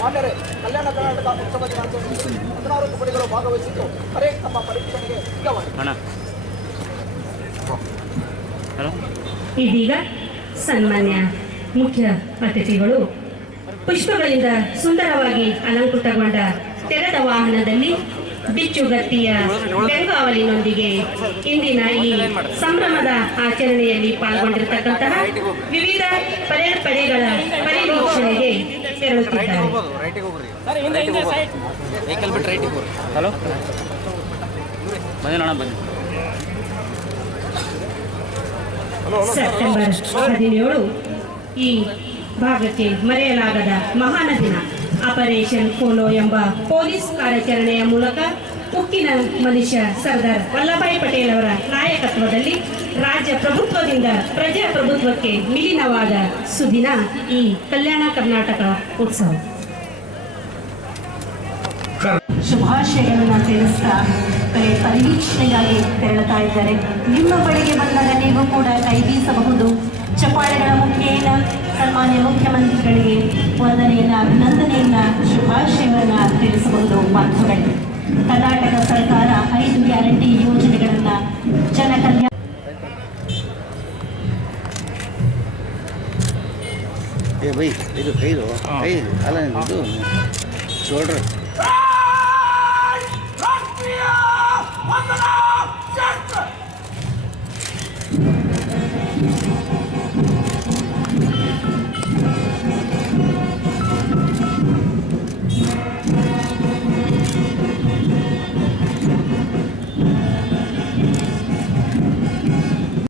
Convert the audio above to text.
ಮಾನ್ಯರೇ, ಕಲ್ಯಾಣ ಕರ್ನಾಟಕ ಉತ್ಸವ ದಿನಾಚರಣೆಯಲ್ಲಿ 16 ತುಕಡಿಗಳು ಭಾಗವಹಿಸಿದ್ದು ಪರೇಡ್ ತಮ್ಮ ಪರೀಕ್ಷಣೆಗೆ ಸಿದ್ಧವಾಗಿದೆ. ಇದೀಗ ಸನ್ಮಾನ್ಯ ಮುಖ್ಯ ಅತಿಥಿಗಳು ಪುಷ್ಪಗಳಿಂದ ಸುಂದರವಾಗಿ ಅಲಂಕೃತಗೊಂಡ ತೆರೆದ ವಾಹನದಲ್ಲಿ ಬಿಚ್ಚುಗತ್ತಿಯ ಬೆಂಗಾವಲಿನೊಂದಿಗೆ ಇಂದಿನ ಈ ಸಂಭ್ರಮದ ಆಚರಣೆಯಲ್ಲಿ ಪಾಲ್ಗೊಂಡಿರತಕ್ಕಂತಹ ವಿವಿಧ ಪರೇಡ್ ಪಡೆಗಳ ಪರಿವೀಕ್ಷಣೆಗೆ ತೆರಳುತ್ತಿದ್ದಾರೆ. ಸೆಪ್ಟೆಂಬರ್ 17 ಈ ಭಾಗಕ್ಕೆ ಮರೆಯಲಾಗದ ಮಹಾನ ದಿನ. ಆಪರೇಷನ್ ಪೋಲೋ ಎಂಬ ಪೊಲೀಸ್ ಕಾರ್ಯಾಚರಣೆಯ ಮೂಲಕ ಉಕ್ಕಿನ ಮನುಷ್ಯ ಸರ್ದಾರ್ ವಲ್ಲಭಾಯಿ ಪಟೇಲ್ ಅವರ ನಾಯಕತ್ವದಲ್ಲಿ ರಾಜ್ಯ ಪ್ರಭುತ್ವದಿಂದ ಪ್ರಜಾಪ್ರಭುತ್ವಕ್ಕೆ ವಿಲೀನವಾದ ಸುದಿನ ಈ ಕಲ್ಯಾಣ ಕರ್ನಾಟಕ ಉತ್ಸವ. ಶುಭಾಶಯಗಳನ್ನು ತಿಳಿಸ್ತಾ ಪರಿವೀಕ್ಷಣೆಗಾಗಿ ತೆರಳುತ್ತಾ ಇದ್ದಾರೆ. ನಿಮ್ಮ ಬಳಿಗೆ ಬಂದಾಗ ನೀವು ಕೂಡ ಕೈ ಬೀಸಬಹುದು. ಚಪ್ಪಾಳೆಗಳ ಮುಖೇನ ಸನ್ಮಾನ್ಯ ಮುಖ್ಯಮಂತ್ರಿಗಳಿಗೆ ವಂದನೆಯನ್ನ, ಅಭಿನಂದನೆಯನ್ನ, ಶುಭಾಶಯವನ್ನು ತಿಳಿಸಬಹುದು. ಬಾಂಧವರಿಗೆ ಕರ್ನಾಟಕ ಸರ್ಕಾರ 5 ಗ್ಯಾರಂಟಿ ಯೋಜನೆಗಳನ್ನ ಜನಕಲ್ಯಾಣ ಇದು ಕೈದು ಅಲ್ಲ ಇದು ಶೋಲ್ಡರ್